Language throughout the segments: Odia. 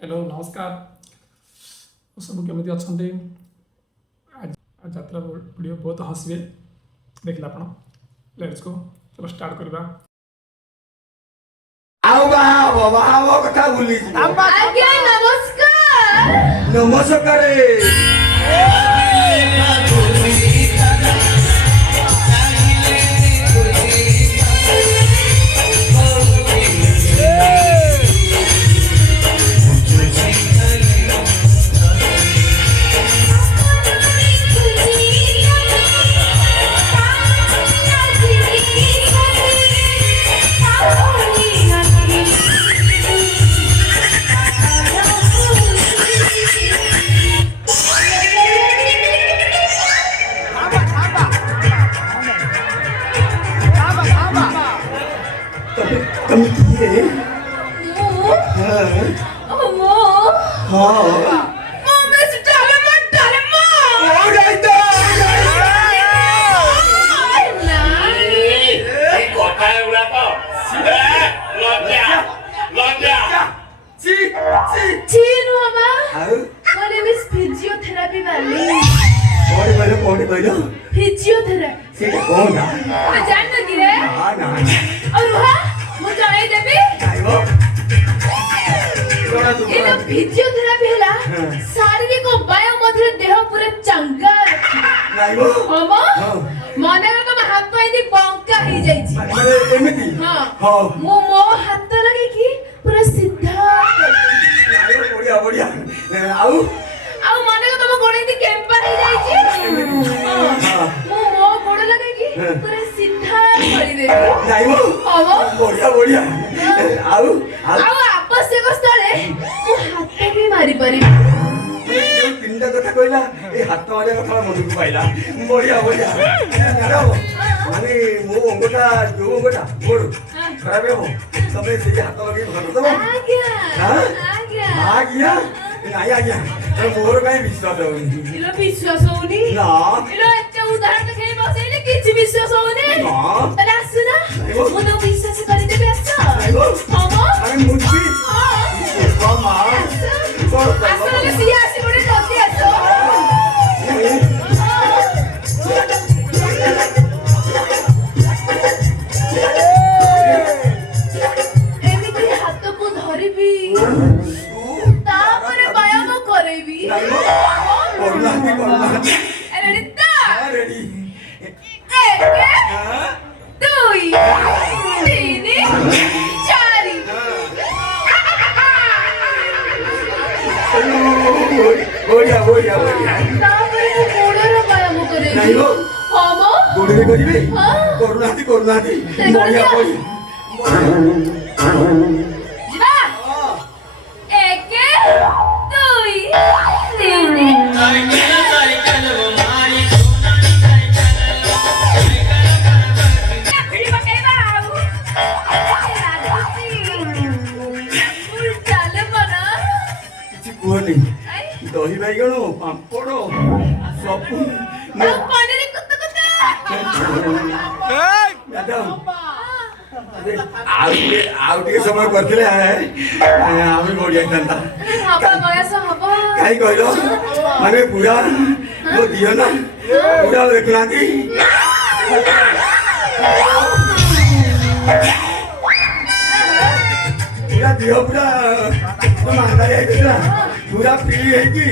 हेलो नमस्कार सब केमी अच्छा आज यात्रा वीडियो बहुत हसबे देखला आपण लेट्स गो चलो स्टार्ट करबा आओ बाबा कथा भूली आज्ञा नमस्कार। नमस्कार तुम किए हाँ फिजियोथेरापी वाली कौन बोलो फिजियोथेरापी से कौन ना मैं जान लगी रे हाँ ना और वहाँ मुझे आए देवी नहीं वो ये ना फिजियोथेरापी है ला शारीरिक और बायोमोटर देह पूरे चंगा नहीं वो होमो माने का मैं हाथ पाई दी बंका ही जाई छी अरे एमिति हाँ हाँ मो हाथ लगे की पूरा सीधा बढ़िया बढ़िया आओ ଆଉ ମନେ ତମ ଗୋଡେନ୍ତି କେମ୍ପା ହେଇ ଯାଇଛି ମୋ ଗୋଡ ଲଗେଇକି ପୁରା ସିଧା କରିଦେବି नहीं वो ହବ बढ़िया बढ़िया आओ ଆଉ ଆବଶ୍ୟକ ସ୍ଥଳେ ମୁଁ ହାତ ବି ମାରି ପାରିବି जो तीनटा कथा कहला ए हाथ मारे कथा मन को पाइला बढ़िया बढ़िया मैडम माने मो अंगटा जो अंगटा गोड़ खराब हो तबे से हाथ लगे भर दो ଆଜ୍ଞା हाँ? ଆଜ୍ଞା आ गया नहीं आ गया मोर काई विश्वास होनी ଇଲୋ ବିଶ୍ୱାସ ହଉନି ना ଇଲୋ ଏତେ ଉଦାହରଣ ଦେଖେଇ ବସେଇଲେ କିଛି ବିଶ୍ୱାସ ହଉନି ନା ତାହେଲେ ଆସୁନା ମୁଁ ତ ବିଶ୍ୱାସ କରିଦେବି ଆସ नहीं वो ହବ अरे मुझी मामा ଆସ ନହେଲେ ସିଏ ଆସି ପଡେ ଜଲ୍ଦି ଆସ ଏମିତି ହାତକୁ ଧରିବି ତାପରେ ବ୍ୟାୟାମ କରେଇବି कोरोना ରେଡି ତ रेडी ଏକ ଦୁଇ ତିନି ଚାରି बढ़िया बढ़िया बढ़िया ତାପରେ ମୁଁ ଗୋଡର ବ୍ୟାୟାମ नहीं କରେଇବି वो ହବ गोड़े करिवे हाँ। कोरोना बढ़िया बढ़िया ଯିବା ଏକ ଦୁଇ ତିନି ଭିଡି ପକେଇବା ଆଉ ଚାଲ ମନ କିଛି କୁହନି ଦହି ବାଇଗଣ ପାମ୍ପଡ଼ ସବୁ ଆଉ ପାଣିରେ କୁତ କୁତ ମ୍ୟାଡାମ ଆଉ ଟିକେ ସମୟ କରିଥିଲେ ଆମେ ବଢିଯାଇଥାନ୍ତା ହବ ବୟସ ହବ କାହିଁ କହିଲ ମାନେ ବୁଢା ମୋ ଦିଅ ନା ବୁଢା ଦେଖୁନାହାନ୍ତି ପୁରା ଦିହ ପୁରା ମାନ୍ଦାରି ହେଇଥିଲା ପୁରା ଫ୍ରି ହେଇକି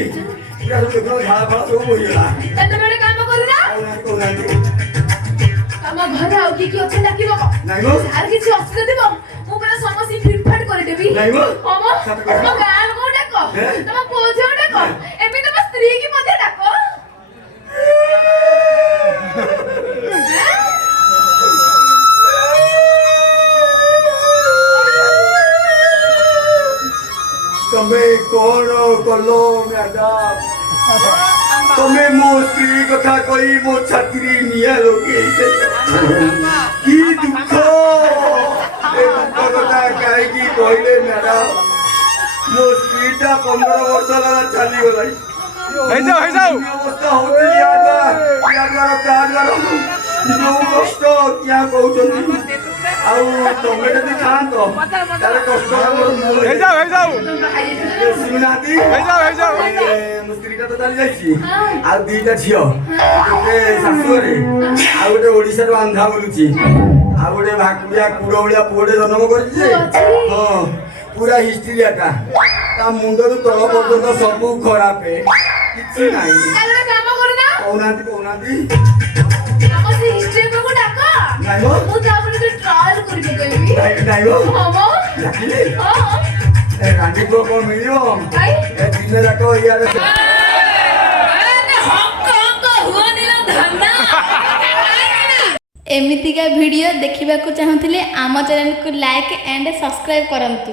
ପୁରା ସବୁ ଦେଖୁନ ଝାଳ ଫାଳ ସବୁ ବୋହିଗଲା ତମେ ଗୋଟେ କାମ କରୁନା କହୁନାହାନ୍ତି ତମ ଘରେ ଆଉ କିଏ ଅଛି ଡାକିବ ନାଇଁ ମ ଯାହାର କିଛି ଅସୁବିଧା ଥିବ ମୁଁ ପୁରା ସମସ୍ତେ ଫିଟଫାଟ କରିଦେବି ନାଇଁ ମ ହମ ତମ ଗାଁ ଲୋକଙ୍କୁ ଡାକ ତମ ପୁଅ ଝିଅକୁ ଡାକ ଏବେ ତମ ସ୍ତ୍ରୀ କି ମଧ୍ୟ ଡାକ ତମେ କଣ କଲ ମ୍ୟାଡାମ ତମେ ମୋ ସ୍ତ୍ରୀ କଥା କହି ମୋ ଛାତିରେ ନିଆଁ ଲଗେଇଦେଲ କି ଦୁଃଖ ଏ ଦୁଃଖ କଥା କାହିଁକି କହିଲେ ମ୍ୟାଡାମ ମୋ ସ୍ତ୍ରୀଟା 15 ବର୍ଷ ହେଲା ଚାଲିଗଲାଣି ଅବସ୍ଥା ହଉଛି ୟା ଦ୍ୱାରା ତା ଦ୍ୱାରା ଯୋଉ କଷ୍ଟ କିଆ କହୁଛନ୍ତି ଆଉ ତମେ ଯଦି ଥାଆନ୍ତ ତାହେଲେ କଷ୍ଟ ଆମର ହେଇଯାଉ ବେଶୀ ଶୁଣୁନାହାନ୍ତି ମୋ ସ୍ତ୍ରୀଟା ତ ଚାଲି ଯାଇଛି ହଁ। ଆଉ ଦିଟା ଝିଅ ଗୋଟେ ଶାଶୁଘରେ ଆଉ ଗୋଟେ ଓଡିଶାରୁ ଆନ୍ଧ୍ରା ବୁଲୁଛି ଆଉ ଗୋଟେ ଭାକୁଡିଆ କୁଡ ଭଳିଆ ପୁଅଟେ ଜନ୍ମ କରିଛି ଯେ ହଁ ପୁରା ହିଷ୍ଟ୍ରିଆଟା ତା ମୁଣ୍ଡରୁ ତଳ ପର୍ଯ୍ୟନ୍ତ ସବୁ ଖରାପ କିଛି ନାହିଁ ତାହେଲେ ଗୋଟେ କାମ କରୁନା କହୁନାହାନ୍ତି ଆମ ସେ ହିଷ୍ଟ୍ରି ବାବୁକୁ ଡାକ ନାଇଁ ମ ମୁଁ ତାପରେ ତ ଟ୍ରାଏଲ କରି ପକେଇବି ନାଇଁ ମ ହଁ ମ ଡାକିଲେ ହଁ ରାଣ୍ଡି ପୁଅ କଣ ମିଳିବ କାଇଁ? ଏ ଦିନ ଯାକ ଇଆଡେ ଏମିତିକା ଭିଡ଼ିଓ ଦେଖିବାକୁ ଚାହୁଁଥିଲେ ଆମ ଚ୍ୟାନେଲକୁ ଲାଇକ୍ ଆଣ୍ଡ ସବସ୍କ୍ରାଇବ୍ କରନ୍ତୁ।